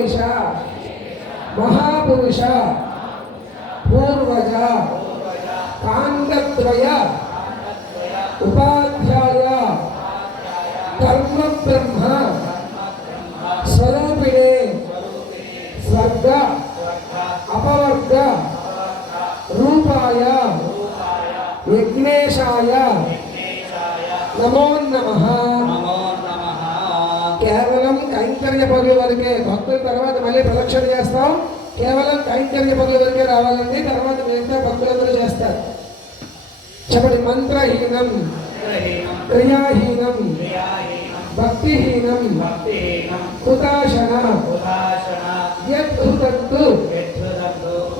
ऋषिकेश महापुरुष पूर्वज कांडत्रय उपाध्याय कर्म ब्रह्म स्वरूपिणे स्वर्ग अपवर्ग रूपाय विघ्नेशाय नमो नमः। కేవలం కైంకర్య పనుల వరకే భక్తుల తర్వాత మళ్ళీ ప్రదక్షిణ చేస్తాం. కేవలం కైంకర్య పనుల వరకే రావాలండి. తర్వాత మిగతా భక్తులందరూ చేస్తారు. చెప్పండి. మంత్రహీనం క్రియాహీనం భక్తిహీనం హుతాశన యద్హుతంతు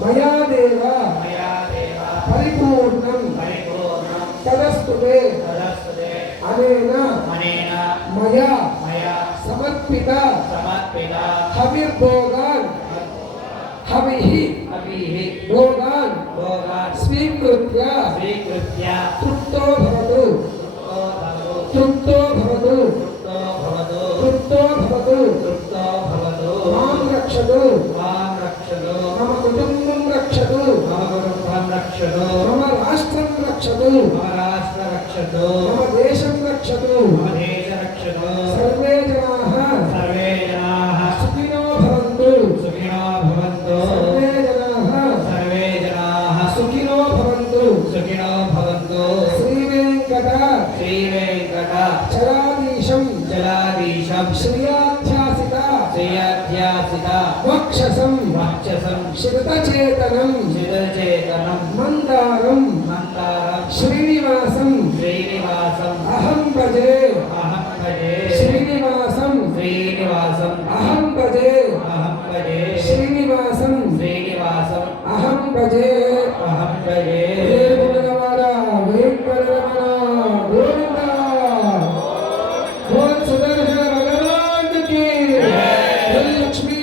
మయా దేవ పరిపూర్ణం తదస్తుతే అనేన మయా సమర్పిత హవిర్భోగాన్ హవిః భోగాన్ స్వీకృత్య తృప్తో భవతు తృప్తో భవతు తృప్తో భవతు మాం రక్షతు మమ కుటుంబం రక్షతు మమ రాష్ట్రం రక్షతు మమ దేశం రక్షతు సర్వే జనాః సుఖినో భవంతు సర్వే జనాః సుఖినో భవంతు శ్రీ వెంకట చలాధీశం శ్రియాధ్యాసిత వక్షసం శివచేతనం మందారం శ్రీనివాసం అహం భజే శ్రీనివాసం అహం భజే శ్రీనివాసం అహం భజే వేంకటరమణ గోవింద భగవాన్ సుదర్శన భగవాన్ की लक्ष्मी